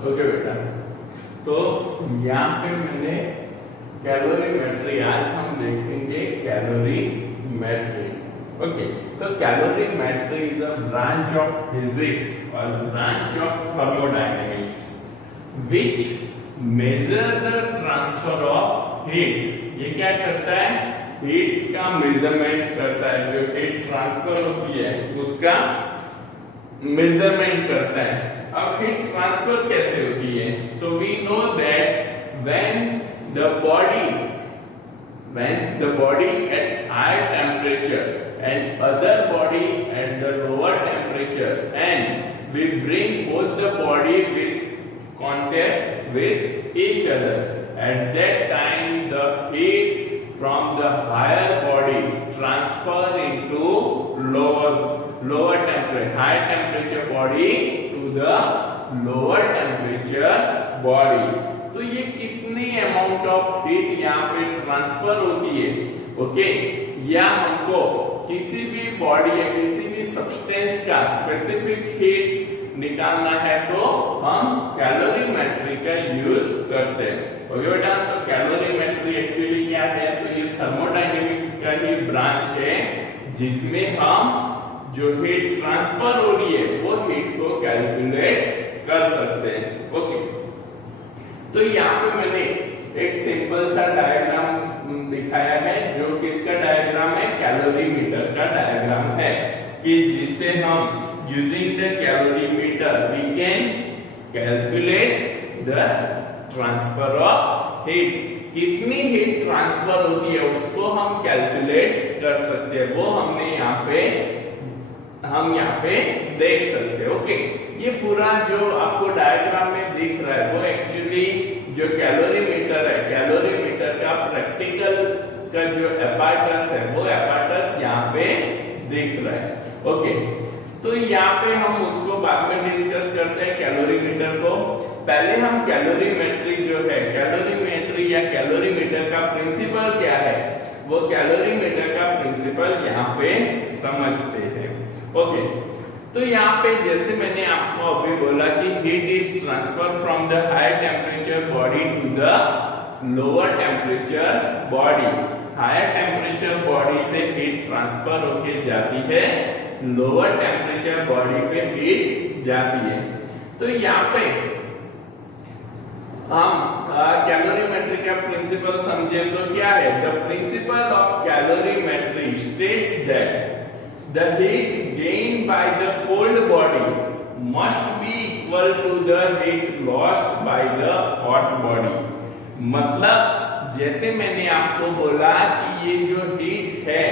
Okay बेटा, तो यहाँ पे मैंने कैलोरीमेट्री, आज हम देखेंगे कैलोरीमेट्री। ओके, तो calorimetry is a branch of physics और branch of thermodynamics which measure the transfer of heat. ये क्या करता है? हीट का मेजरमेंट करता है, जो हीट ट्रांसफर होती है उसका मेजरमेंट करता है। अब हीट ट्रांसफर कैसे होती है? तो we know that when the body at higher temperature and other body at the lower temperature and we bring both the body with contact with each other, at that time the heat from the higher body transfer into lower temperature, higher temperature body to the lower temperature body। तो ये कितनी amount of heat यहाँ पे transfer होती है? Okay, या हमको किसी भी बॉडी या किसी भी सब्सटेंस का स्पेसिफिक हीट निकालना है तो हम कैलोरीमेट्री का यूज करते हैं। ओके बेटा, तो कैलोरीमेट्री एक्चुअली क्या है? तो ये थर्मोडायनेमिक्स का ही ब्रांच है जिसमें हम जो हीट ट्रांसफर हो रही है वो हीट को कैलकुलेट कर सकते हैं। ओके, तो यहाँ पे मैंने एक सिंपल सा डायग्राम दिखाया है जो किसका डायग्राम है? कैलोरीमीटर का डायग्राम है, कि जिससे हम using the calorimeter we can calculate the transfer of heat। कितनी हीट ट्रांसफर होती है उसको हम कैलकुलेट कर सकते हैं, वो हम यहाँ पे देख सकते हैं। ओके, ये पूरा जो आपको डायग्राम में दिख रहा है वो एक्चुअली जो कैलोरीमीटर है, कैलोरीमीटर का प्रैक्टिकल का जो एपार्टस है वो एपार्टस यहाँ पे दिख रहा है। ओके, तो यहाँ पे हम उसको बाद में डिस्कस करते हैं कैलोरीमीटर को। पहले हम कैलोरीमेट्री जो है, कैलोरीमेट्री या कैलोरीमीटर का प्रिंसिपल क्या है, वो कैलोरीमीटर का प्रिंसिपल यहाँ पे समझते हैं। ओके, तो यहाँ पे जैसे मैंने आपको अभी बोला कि heat is transfer from the higher temperature body to the lower temperature body. Higher temperature body से हीट ट्रांसफर होके जाती है लोअर टेम्परेचर बॉडी पे हीट जाती है। तो यहाँ पे हम कैलोरीमेट्री का प्रिंसिपल समझे तो क्या है? The principle of calorimetry states that the heat gain by the cold body must be equal to the heat lost by the hot body. मतलब जैसे मैंने आपको बोला कि ये जो हीट है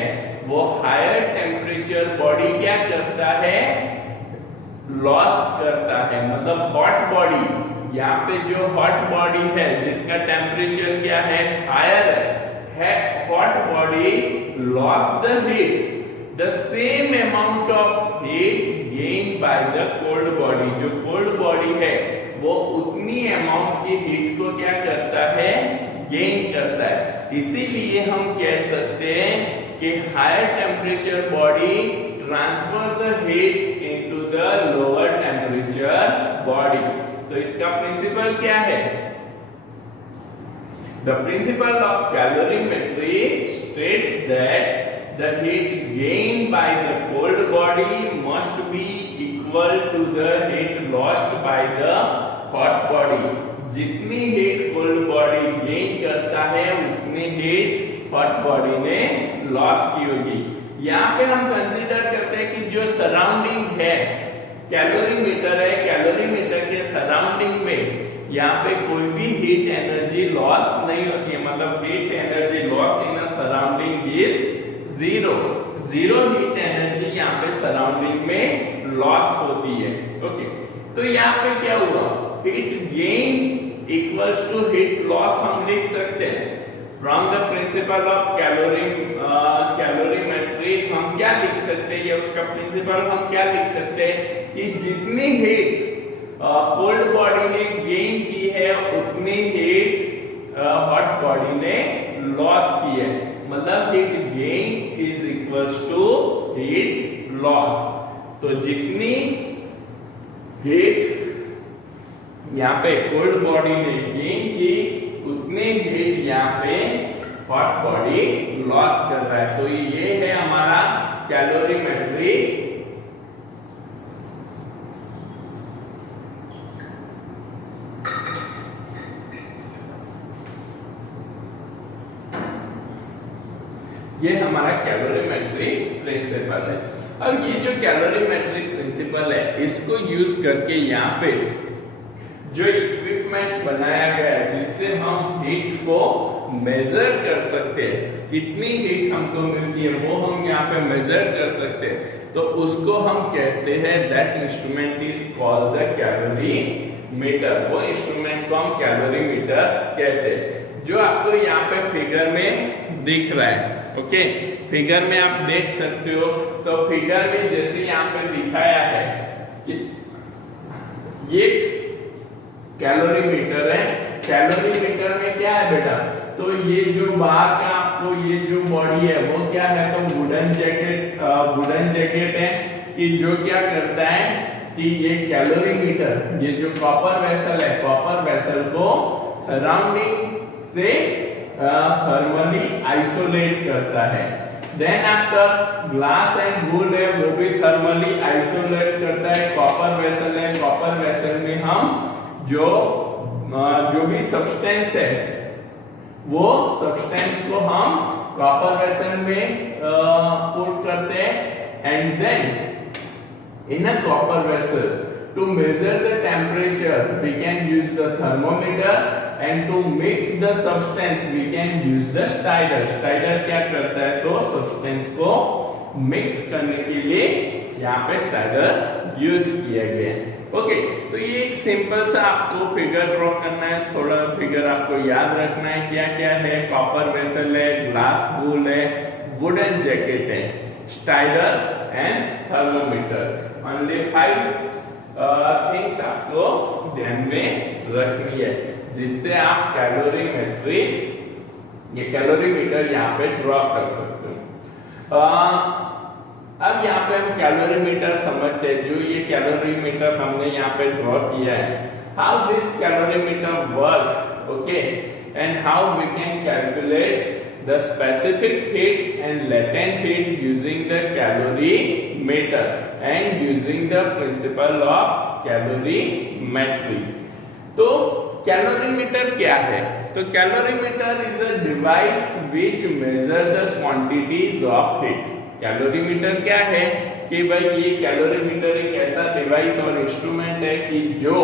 वो हायर टेम्परेचर बॉडी क्या करता है? लॉस करता है। मतलब हॉट बॉडी, यहाँ पे जो हॉट बॉडी है जिसका टेम्परेचर क्या है? हायर है, hot body loss the heat the same amount of heat gain by the cold body. जो कोल्ड बॉडी है वो उतनी अमाउंट की हीट को क्या करता है? गेन करता है। इसीलिए हम कह सकते हैं कि higher temperature body transfer the heat into the lower temperature body. तो इसका प्रिंसिपल क्या है? The principle of calorimetry states that the heat gain by the cold body must be equal to the heat lost by the hot body. जितनी heat cold body gain करता है उतनी heat hot body ने loss की होगी। यहाँ पे हम कंसीडर करते हैं कि जो सराउंडिंग है, कैलोरीमीटर है, कैलोरीमीटर के सराउंडिंग में यहाँ पे कोई भी हीट एनर्जी लॉस नहीं होती है। मतलब heat energy loss in a surrounding is zero. Zero heat energy यहाँ पे सराउंडिंग में लॉस होती है। ओके, तो यहाँ पे क्या हुआ? Heat gain equals to heat loss हम लिख सकते हैं from the principle of calorimetry. हम क्या लिख सकते हैं? ये उसका प्रिंसिपल हम क्या लिख सकते हैं कि जितनी हीट कोल्ड बॉडी ने गेन की है उतनी हीट हॉट बॉडी ने लॉस की है। मतलब heat gain is equals to heat loss. तो जितनी हीट यहाँ पे कोल्ड बॉडी ने गेन की, उतने हीट यहाँ पे हॉट बॉडी लॉस कर रहा है। तो ये है हमारा कैलोरीमेट्री। ये हमारा कैलोरीमेट्री प्रिंसिपल है। अब ये जो कैलोरीमेट्रिक प्रिंसिपल है, इसको यूज करके यहाँ पे जो इक्विपमेंट बनाया गया है जिससे हम हीट को मेजर कर सकते हैं, कितनी हीट हमको मिलती है वो हम यहाँ पे मेजर कर सकते हैं, तो उसको हम कहते हैं that instrument is called the calorimeter. वो इंस्ट्रूमेंट को हम कैलोरीमीटर कहते हैं, जो आपको यहाँ पे फिगर में दिख रहा है। ओके, फिगर में आप देख सकते हो। तो फिगर में जैसे यहाँ पे दिखाया है कि ये कैलोरीमीटर है। कैलोरीमीटर में क्या है बेटा, तो ये जो बाहर का आपको ये जो बॉडी है वो क्या है, तो वुडन जैकेट है कि जो क्या करता है कि ये कैलोरीमीटर, ये जो कॉपर वेसल है, कॉपर वेसल को सराउंडिंग से थर्मली आइसोलेट करता है। Then after glass and wood है, वो भी थर्मली आइसोलेट करता है। कॉपर वेसल है, कॉपर वेसल में हम जो भी सब्सटेंस है वो सब्सटेंस को हम कॉपर वेसल में पुट करते हैं। And then in a copper vessel to measure the temperature we can use the thermometer, and to mix the substance we can use the styler. Styler क्या करता है, तो सब्सटेंस को मिक्स करने के लिए यहाँ पे स्टाइलर यूज किया गया है। ओके, तो ये एक सिंपल सा आपको फिगर ड्रॉ करना है। थोड़ा फिगर आपको याद रखना है क्या क्या है। कॉपर वेसल है, ग्लास वूल है, वुडन जैकेट है, styler and thermometer. Only 5 things आपको ध्यान में रखनी है जिससे आप कैलोरीमेट्री, ये कैलोरीमीटर यहाँ पे ड्रॉ कर सकते हो। अब यहाँ पे हम कैलोरीमीटर समझते हैं। जो ये कैलोरीमीटर हमने यहाँ पे ड्रॉ किया है, how this calorimeter work, okay, and how we can calculate the specific heat and latent heat using the calorimeter and using the principle of calorimetry। तो कैलोरीमीटर क्या है, तो calorimeter is a device which measure the quantities of heat। Calorimeter क्या है कि भाई ये calorimeter एक ऐसा डिवाइस और इंस्ट्रूमेंट है कि जो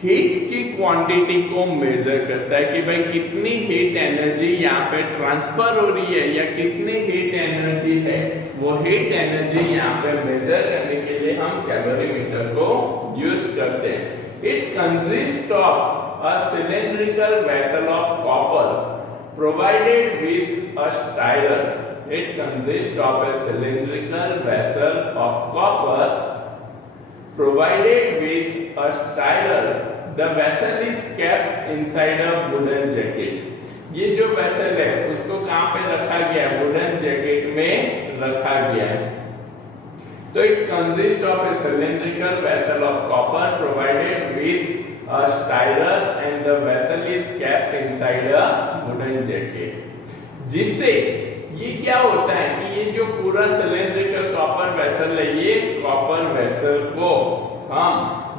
हीट की क्वांटिटी को मेजर करता है कि भाई कितनी हीट एनर्जी यहाँ पे ट्रांसफर हो रही है या कितनी हीट एनर्जी है। वो हीट एनर्जी यहाँ पे मेजर करने के लिए हम कैलोरीमीटर को यूज करते हैं। It consist of a cylindrical vessel of copper provided with a styler. It consist of a cylindrical vessel of copper provided with a styler। The vessel is kept inside a wooden jacket। ये जो vessel है उसको कहाँ पे रखा गया है, wooden jacket में रखा गया है। तो it consists of a cylindrical vessel of copper provided with a styler and the vessel is kept inside a wooden jacket। जिससे ये क्या होता है कि ये जो पूरा सिलिंड्रिकल कॉपर वेसल है, ये कॉपर वेसल को हम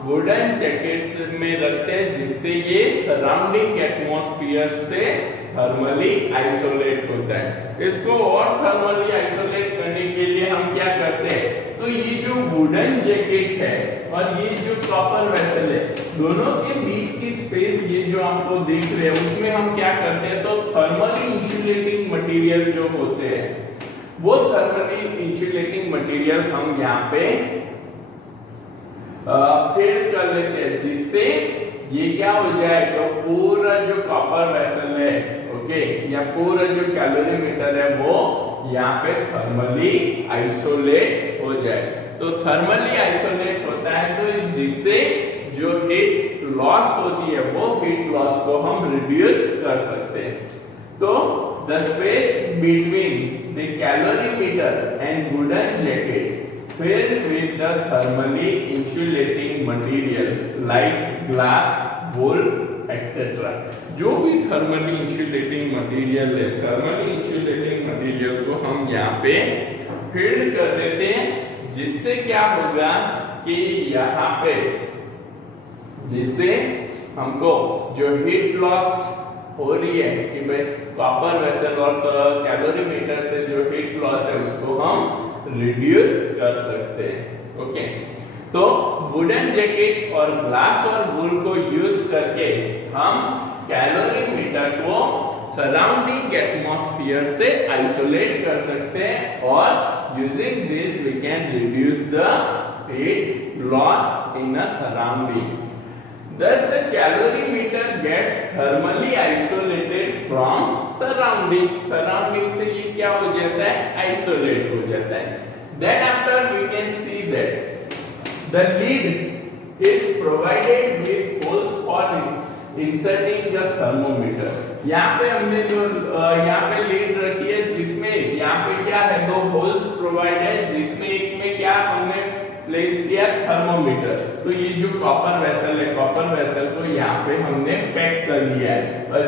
वुडन जैकेट्स में रखते हैं जिससे ये सराउंडिंग एटमॉस्फेयर से थर्मली आइसोलेट होता है। इसको और थर्मली आइसोलेट करने के लिए हम क्या करते हैं, तो ये जो वुडन जैकेट है और ये जो कॉपर वेसल है, दोनों के बीच की स्पेस ये जो आपको दिख रहे हैं उसमें हम क्या करते हैं, तो थर्मली इंसुलेटिंग मटेरियल जो होते हैं वो थर्मली इंसुलेटिंग मटेरियल हम यहाँ पे फिल कर लेते हैं जिससे ये क्या हो जाए, तो पूरा जो कॉपर वेसल है, ओके, या पूरा जो कैलोरीमीटर है वो यहाँ पे थर्मली आइसोलेट हो जाए। तो थर्मली आइसोलेट होता है तो जिससे जो हीट लॉस होती है वो हीट लॉस को हम रिड्यूस कर सकते हैं। तो the space between the calorimeter and wooden jacket filled with the thermally insulating material like glass, wool, etc. जो भी थर्मली इंसुलेटिंग मटेरियल है, थर्मली इंसुलेटिंग मटेरियल को हम यहाँ पे फील्ड कर देते हैं, जिससे क्या होगा कि यहाँ पे जिससे हमको जो हीट लॉस हो रही है कि भाई कॉपर वेसल और कैलोरीमीटर से जो हीट लॉस है उसको हम रिड्यूस कर सकते हैं। ओके, तो वुडन जैकेट और ग्लास और वूल को यूज करके हम कैलोरीमीटर को सराउंडिंग एटमॉस्फेयर से आइसोलेट कर सकते हैं और using this we can reduce the heat loss in a surrounding. Thus the calorimeter gets thermally isolated from surrounding. Surrounding से ये क्या हो जाता है? Isolate हो जाता है। Then after we can see that the lid is provided with holes for inserting the thermometer. यहाँ पे हमने जो यहाँ पे लीड रखी है, जिसमें यहाँ पे क्या है, दो होल्स प्रोवाइड है, जिसमें एक में क्या हमने प्लेस किया थर्मोमीटर। तो ये जो कॉपर वेसल है, कॉपर वेसल को यहाँ पे हमने पैक कर लिया है और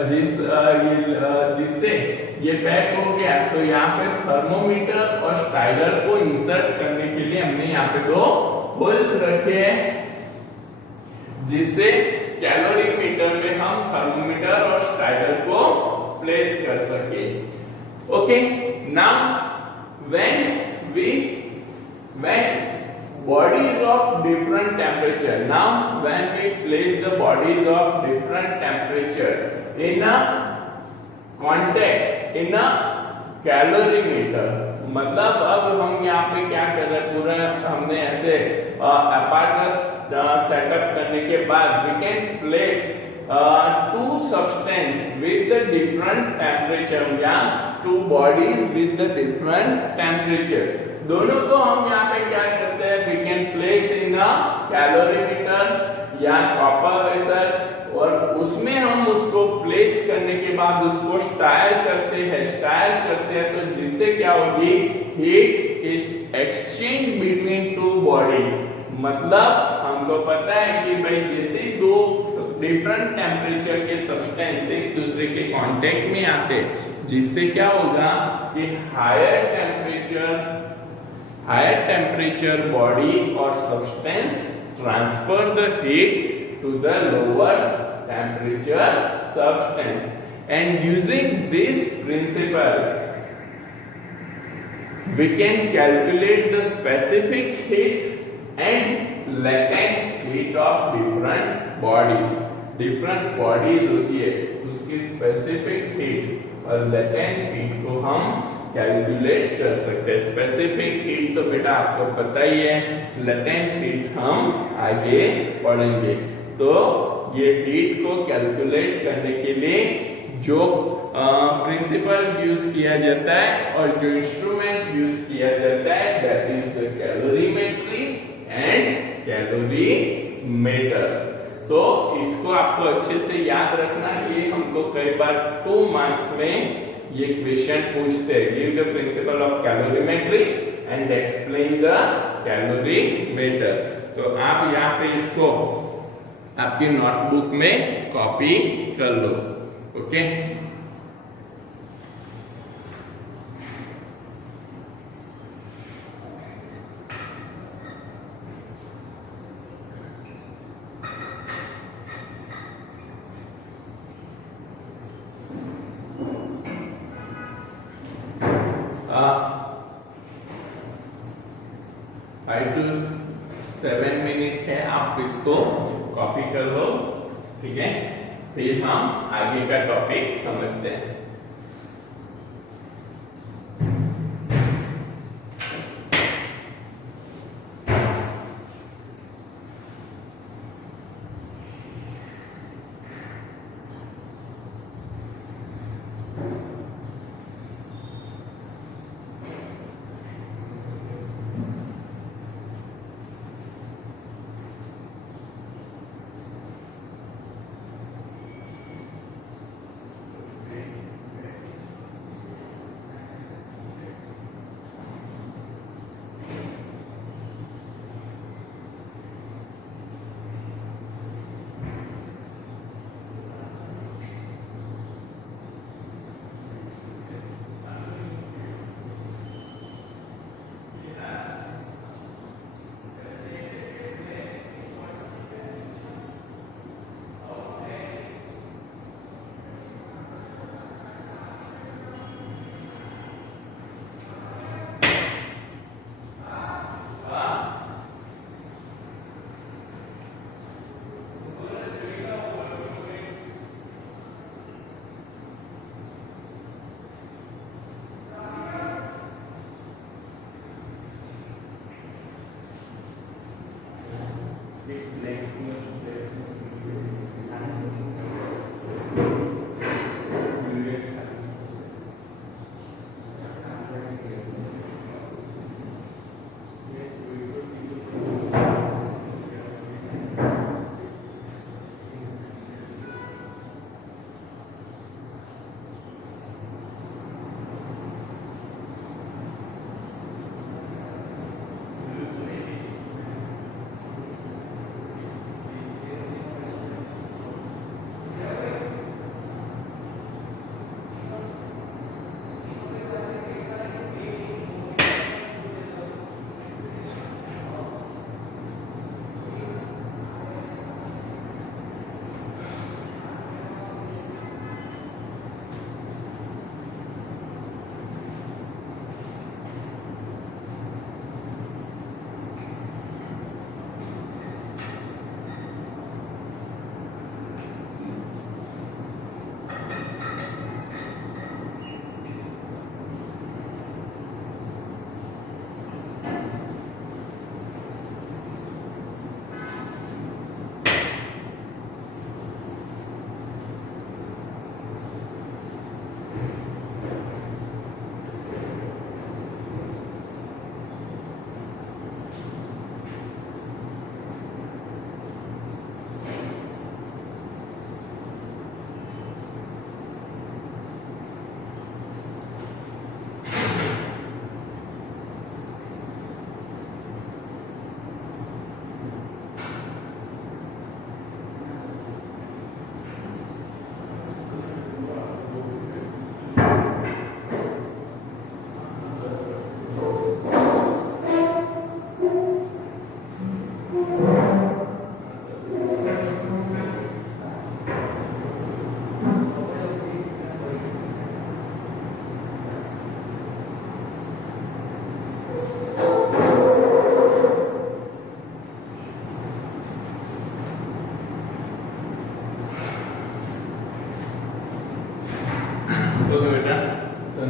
जिससे ये पैक हो गया, तो यहाँ पे थर्मोमीटर और स्टाइलर को इंसर्ट करने के लिए हमने यहाँ पे दो होल्स रखे हैं, जिससे कैलोरीमीटर में हम थर्मोमीटर और स्टाइलर को प्लेस कर सके। Okay, now when bodies of different temperature, now when we place the bodies of different temperature in a contact in a calorimeter, मतलब अब हम यहाँ पे क्या कर रहे हैं, पूरा हमने ऐसे apparatus सेटअप करने के बाद we can place two substance with the different temperature या two bodies with the different temperature। दोनों को हम यहाँ पे क्या करते हैं, we can place in a calorimeter या कॉपर वेसल, और उसमें हम उसको प्लेस करने के बाद उसको स्टायर करते हैं तो जिससे क्या होगी, heat is exchange between two bodies. मतलब हमको पता है कि भाई जैसे दो डिफरेंट टेम्परेचर के सब्सटेंस एक दूसरे के कांटेक्ट में आते, जिससे क्या होगा कि higher temperature body or substance transfer the heat to the lower temperature substance, and using this principle we can calculate the specific heat and latent heat of different bodies। different bodies होती है, उसकी specific heat और latent heat को हम calculate कर सकते हैं। Specific heat तो बेटा आपको पता ही है, लेटेंट हीट हम आगे पढ़ेंगे। तो ये हीट को कैलकुलेट करने के लिए जो प्रिंसिपल यूज किया जाता है और जो इंस्ट्रूमेंट यूज किया जाता है, that is the calorimetry and calorimeter. तो इसको आपको अच्छे से याद रखना, ये हमको कई बार 2 मार्क्स में ये क्वेश्चन पूछते हैं, give the principle of calorimetry and explain the calorimeter. तो आप यहाँ पे इसको आपकी नोटबुक में कॉपी कर लो। ओके, फाइव टू 7 मिनट है, आप इसको कॉपी कर लो, ठीक है। फिर हम आगे का टॉपिक समझते हैं।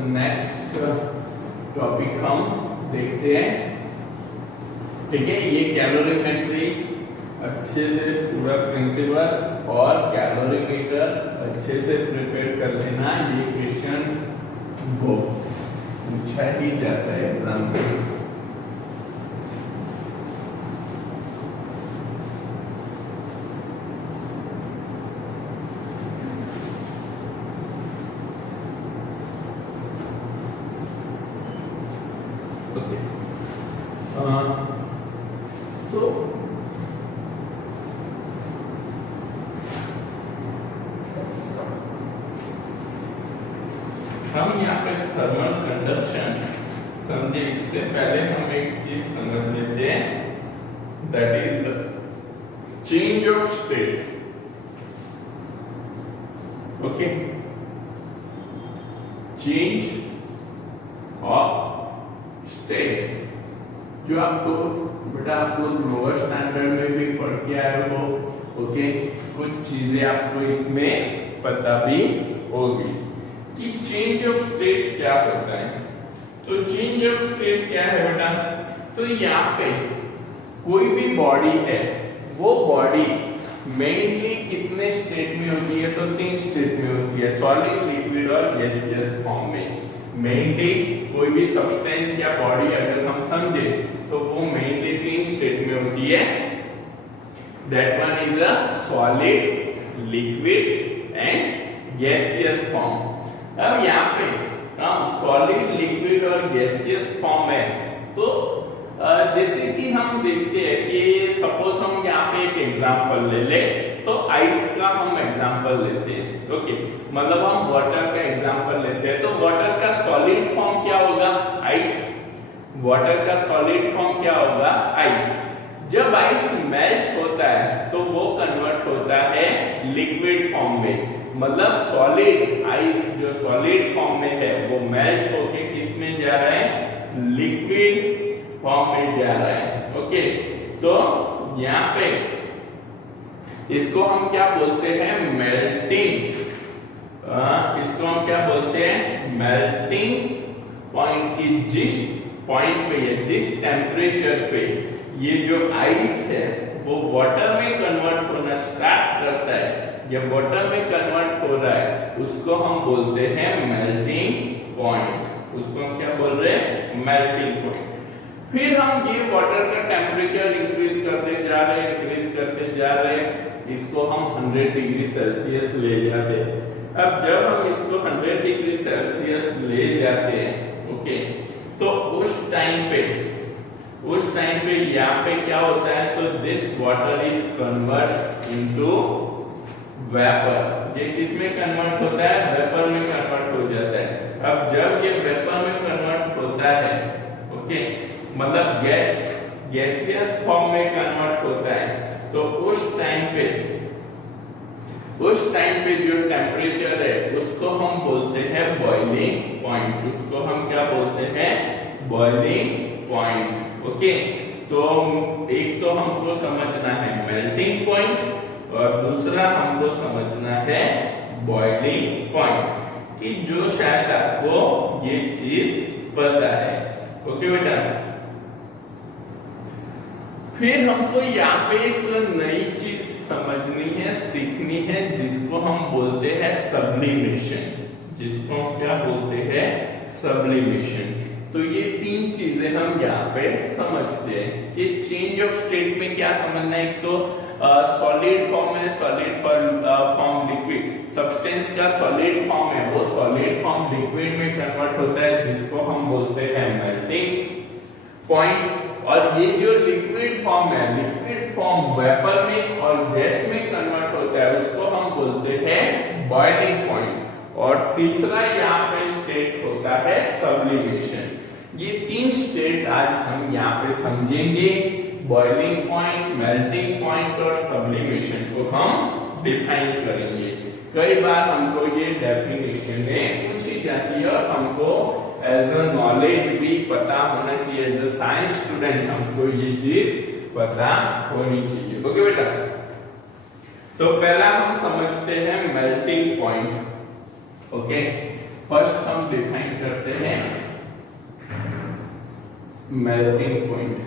नेक्स्ट टॉपिक हम देखते हैं। ठीक है, ये कैलोरीमेट्री अच्छे से पूरा प्रिंसिपल और कैलोरीमीटर अच्छे से प्रिपेयर कर लेना। ये क्वेश्चन वो पूछा ही जाता है एग्जाम में। तो हम यहाँ पे थर्मल कंडक्शन समझे, इससे पहले हम एक चीज समझ लेते हैं, that is the change of state. Okay, change of state जो आपको बेटा आप लोग लोअर स्टैंडर्ड में भी पढ़ के आए हो। ओके, कुछ चीजें आपको इसमें पता भी होगी कि चेंज ऑफ स्टेट क्या होता है। तो चेंज ऑफ स्टेट क्या है बेटा, तो यहाँ पे कोई भी बॉडी है, वो बॉडी मेनली कितने स्टेट में होती है, तो 3 स्टेट में होती है, सॉलिड, लिक्विड और गैसियस फॉर्म में। मेनली कोई भी सब्सटेंस या बॉडी अगर हम समझे तो वो मेनली 3 स्टेट में होती है, that one is a solid, liquid and gaseous form. अब यहाँ पे हम सॉलिड, लिक्विड और गैसियस फॉर्म है, तो जैसे कि हम देखते हैं कि सपोज हम यहाँ पे एक एग्जांपल ले ले, तो आइस का हम एग्जांपल लेते हैं। ओके, मतलब हम वाटर का एग्जांपल लेते हैं, तो वाटर का सॉलिड फॉर्म क्या होगा, आइस। वाटर का सॉलिड फॉर्म क्या होगा, आइस। जब आइस मेल्ट होता है तो वो कन्वर्ट होता है लिक्विड फॉर्म में, मतलब सॉलिड आइस जो सॉलिड फॉर्म में है वो मेल्ट होके किस में जा रहा है, लिक्विड फॉर्म में जा रहा है। ओके, तो यहाँ पे इसको हम क्या बोलते हैं, मेल्टिंग। इसको हम क्या बोलते हैं, मेल्टिंग पॉइंट की जिस पॉइंट पे या जिस टेम्परेचर पे ये जो आइस है वो वाटर में कन्वर्ट होना स्टार्ट करता है या वाटर में कन्वर्ट हो रहा है, उसको हम बोलते हैं मेल्टिंग पॉइंट। उसको हम क्या बोल रहे हैं, मेल्टिंग पॉइंट। फिर हम ये वाटर का टेम्परेचर इंक्रीज करते जा रहे हैं, इंक्रीज करते जा रहे हैं, इसको हम 100 डिग्री सेल्सियस ले जाते हैं। अब जब हम इसको 100 डिग्री सेल्सियस ले जाते हैं, ओके, तो उस टाइम पे यहाँ पे क्या होता है, तो this water is convert into vapour. ये किस में कन्वर्ट होता है, वेपर में कन्वर्ट हो जाता है। अब जब ये वेपर में कन्वर्ट होता है, ओके, मतलब गैसियस फॉर्म में कन्वर्ट होता है, तो उस टाइम पे जो टेम्परेचर है उसको हम बोलते हैं बॉइलिंग पॉइंट। उसको हम क्या बोलते हैं, बॉइलिंग पॉइंट। ओके, तो एक तो हमको समझना है मेल्टिंग पॉइंट और दूसरा हमको समझना है बॉइलिंग पॉइंट, कि जो शायद आपको ये चीज पता है। ओके बेटा, फिर हमको यहाँ पे एक नई चीज समझनी है, सीखनी है, जिसको हम बोलते हैं सब्लिमेशन। जिसको हम क्या बोलते हैं, सब्लिमेशन। तो ये 3 चीजें हम यहाँ पे समझते हैं कि चेंज ऑफ स्टेट में क्या समझना है। एक तो सॉलिड फॉर्म है, सॉलिड फॉर्म लिक्विड, सब्सटेंस का सॉलिड फॉर्म है, वो सॉलिड फॉर्म लिक्विड में कन्वर्ट होता है, जिसको हम बोलते हैं मेल्टिंग पॉइंट। और ये जो लिक्विड फॉर्म है, लिक्विड फॉर्म वेपर में और गैस में कन्वर्ट होता है, उसको हम बोलते हैं बॉइलिंग पॉइंट। और तीसरा यहाँ पे स्टेट होता है सब्लिमेशन। ये 3 स्टेट आज हम यहाँ पे समझेंगे, बॉइलिंग पॉइंट, मेल्टिंग पॉइंट और सब्लिमेशन को हम डिफाइन करेंगे। कई बार हमको ये डेफिनेशन पूछी जाती है और हमको एज अ नॉलेज भी पता होना चाहिए, एज अ साइंस स्टूडेंट हमको ये चीज पता होनी चाहिए। ओके बेटा, तो पहला हम समझते हैं मेल्टिंग पॉइंट। ओके, फर्स्ट हम डिफाइन करते हैं मेल्टिंग पॉइंट।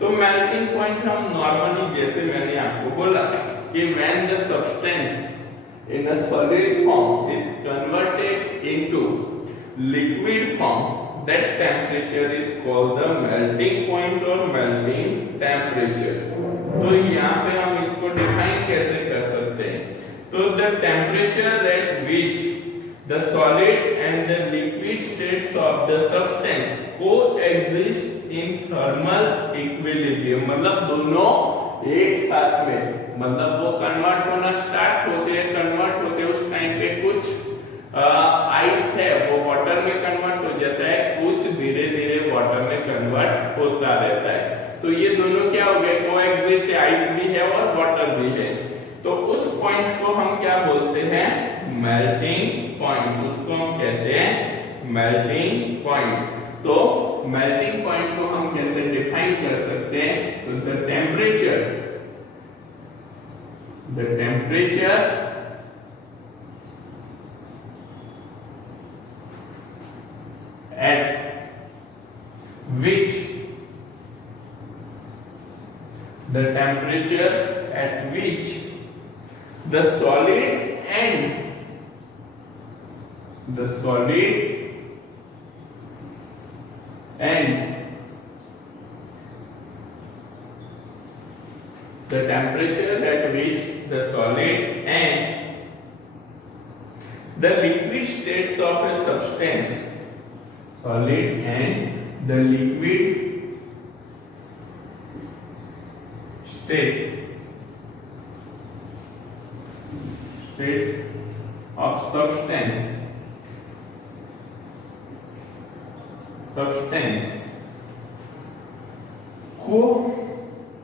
तो मेल्टिंग पॉइंट हम नॉर्मली, जैसे मैंने आपको बोला कि when the substance in a solid form is converted into liquid form, that temperature is called the melting point or melting temperature। तो यहाँ पे हम इसको डिफाइन कैसे कर सकते हैं? तो the temperature at which the solid and the liquid states of the substance coexist in thermal equilibrium, मतलब दोनों एक साथ में, मतलब वो कन्वर्ट होना स्टार्ट होते हैं उस टाइम पे कुछ आइस है वो वाटर में कन्वर्ट हो जाता है, कुछ धीरे धीरे वाटर में कन्वर्ट होता रहता है। तो ये दोनों क्या हो गए? कोएग्जिस्ट है, आइस भी है और वाटर भी है। तो उस पॉइंट को हम क्या बोलते हैं? Melting point. उसको हम कहते हैं मेल्टिंग पॉइंट। तो मेल्टिंग पॉइंट को हम कैसे डिफाइन कर सकते हैं? तो the temperature at which the solid and the temperature at which the solid and the liquid states of a substance, solid and the liquid states of substance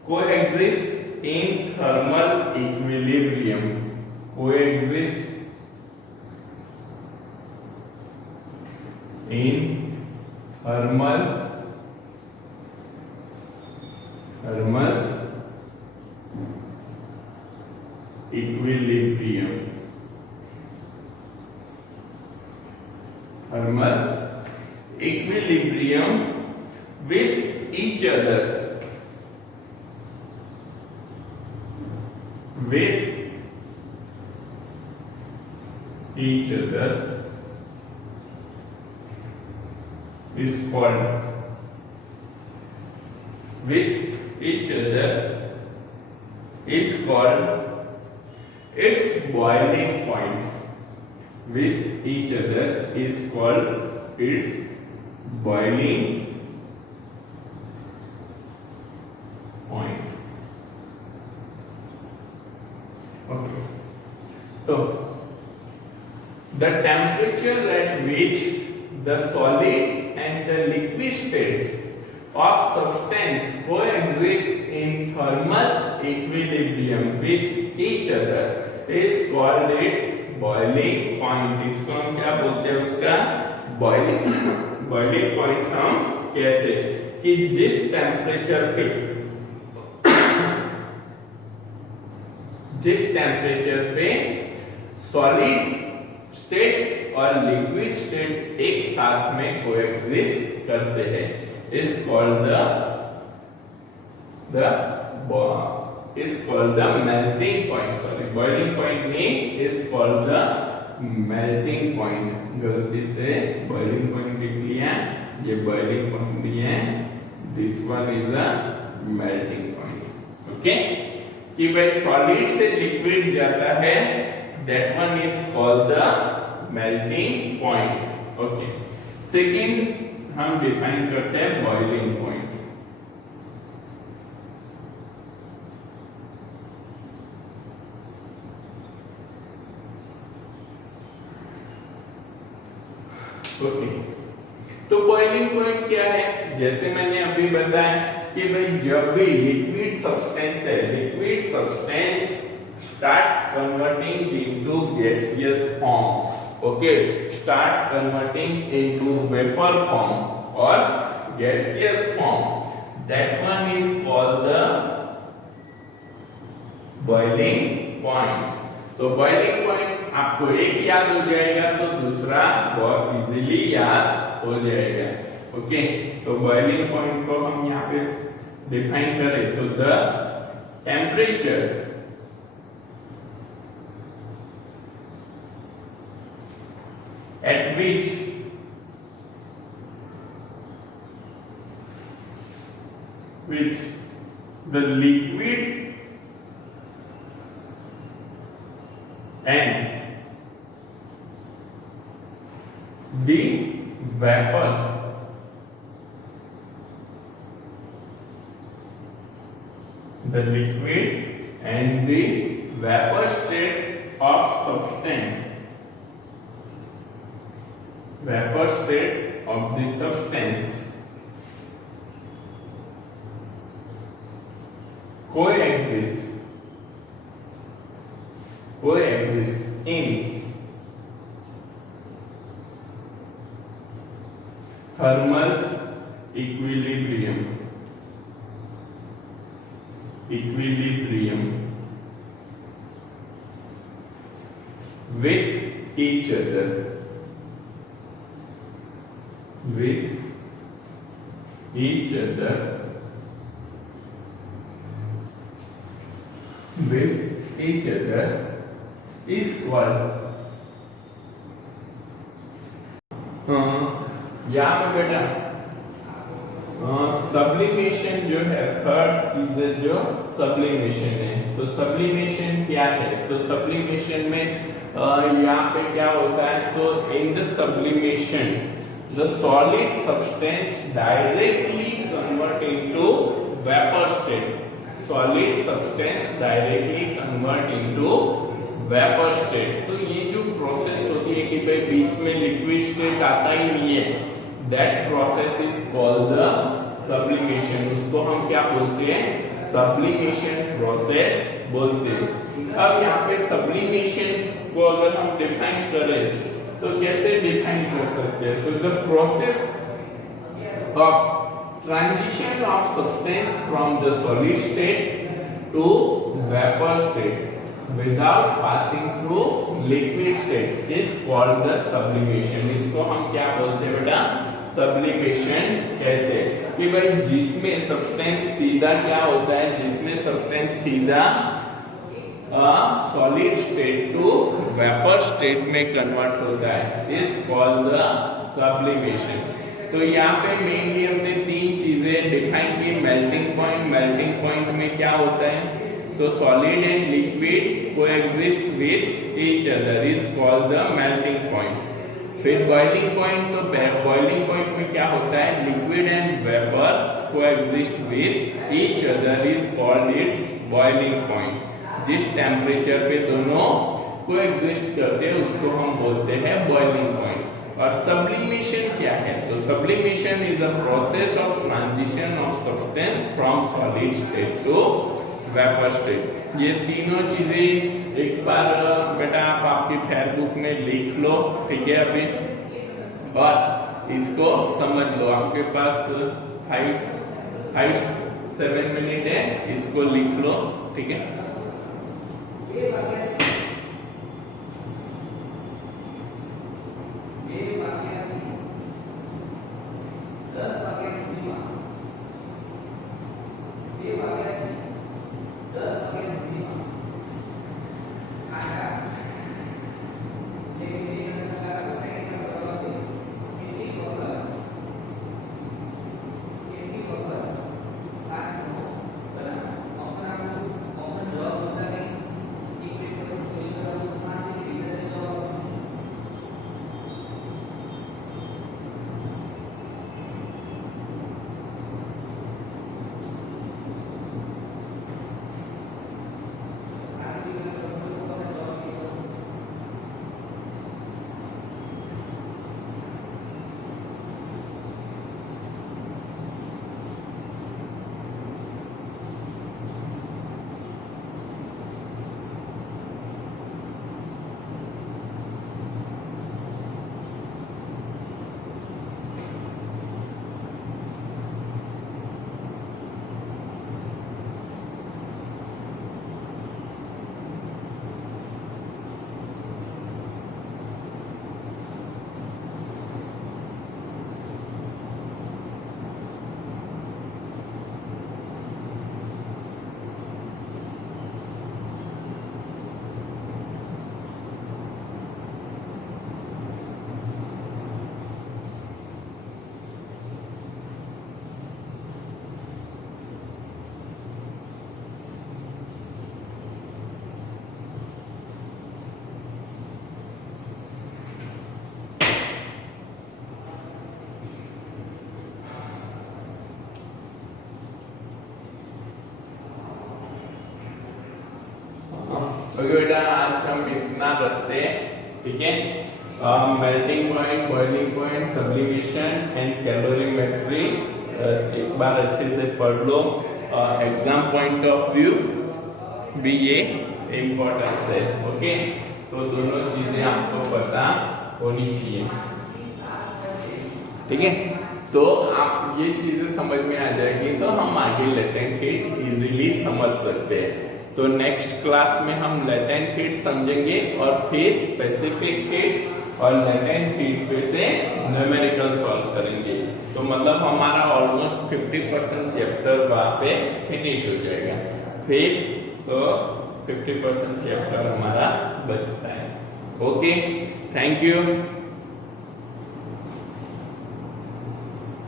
coexist in thermal equilibrium, coexist in thermal equilibrium, with each other, is called, with each other is called its boiling point, with each other is called its boiling point। Okay, so the temperature at which the solid and the liquid states of substance coexist in thermal equilibrium with each other is called its boiling point। इसको हम क्या बोलते हैं? उसका boiling point हम कहते हैं कि जिस टेम्परेचर पे सॉलिड स्टेट और लिक्विड स्टेट एक साथ में कोएग्जिस्ट करते हैं is called the melting point। sorry, boiling point नहीं, is called the melting point। गलती से boiling point लिख लिया, ये boiling point नहीं है, this one is a melting point। okay, कि भाई सॉलिड से लिक्विड जाता है, that one is called the melting point। okay, second हम डिफाइन करते हैं बॉइलिंग पॉइंट। ओके, तो बॉइलिंग पॉइंट क्या है? जैसे मैंने अभी बताया कि भाई जब भी लिक्विड सब्सटेंस है, liquid substance start converting into gaseous form, okay, start converting into vapour form और gaseous form, that one is called the boiling point. तो बॉइलिंग पॉइंट आपको एक याद हो जाएगा तो दूसरा बहुत इजीली याद हो जाएगा. ओके, तो बॉइलिंग पॉइंट को हम यहाँ पे डिफाइन करें तो the temperature at which the liquid and the vapor states of substance, vapor states of the substance coexist in thermal equilibrium with each other, is called यहाँ पे बेटा सब्लिमेशन जो है, थर्ड चीज है जो सब्लिमेशन है. तो सब्लिमेशन क्या है? तो सब्लिमेशन में यहाँ पे क्या होता है, तो in the sublimation the solid substance directly convert into vapor state. Solid substance directly convert into vapor state. तो ये जो प्रोसेस होती है कि भाई बीच में लिक्विड स्टेट आता ही नहीं है, that process is called the sublimation. उसको हम क्या बोलते हैं? sublimation process बोलते हैं. अब यहाँ पे sublimation को अगर हम डिफाइन करें तो कैसे डिफाइन कर सकते हैं? तो the process of transition of substance from the solid state to vapour state without passing through liquid state is called the sublimation. इसको हम क्या बोलते हैं बेटा? सब्लिमेशन कहते हैं कि भाई जिसमें सब्सटेंस सीधा क्या होता है, जिसमें सब्सटेंस सीधा solid state to vapour state में कन्वर्ट होता है, इज कॉल्ड द सब्लिमेशन. तो यहाँ पे मेनली हमने तीन चीजें डिफाइन की. मेल्टिंग पॉइंट में क्या होता है, तो solid and liquid coexist with each other is called the melting point. फिर बॉइलिंग पॉइंट, तो बॉइलिंग पॉइंट में क्या होता है, liquid and vapour coexist with each other is called its boiling point. जिस टेम्परेचर पे दोनों कोएग्जिस्ट करते हैं उसको हम बोलते हैं बॉइलिंग पॉइंट. और सब्लिमेशन क्या है? तो sublimation is the process of transition of substance from solid state to vapour state. ये तीनों चीजें एक बार बेटा आप आपकी फेयर बुक में लिख लो, ठीक है अभी, और इसको समझ लो. आपके पास 5-7 मिनट है, इसको लिख लो, ठीक है. करते हैं, ठीक है। Melting point, boiling point, sublimation and calorimetry एक बार अच्छे से पढ़ लो। एग्जाम पॉइंट ऑफ व्यू भी ये इम्पोर्टेंस है, ओके। तो दोनों चीजें आपको पता होनी चाहिए, ठीक है। तो आप ये चीजें समझ में आ जाएगी तो हम आगे लेटेंट हीट इजीली समझ सकते हैं। तो नेक्स्ट क्लास में हम लेटेंट हीट समझेंगे और फिर स्पेसिफिक हीट और लेटेंट हीट पे से न्यूमेरिकल सॉल्व करेंगे। तो मतलब हमारा ऑलमोस्ट 50% चैप्टर वहाँ पे फिनिश हो जाएगा। फिर तो 50% चैप्टर हमारा बचता है, ओके। Thank you.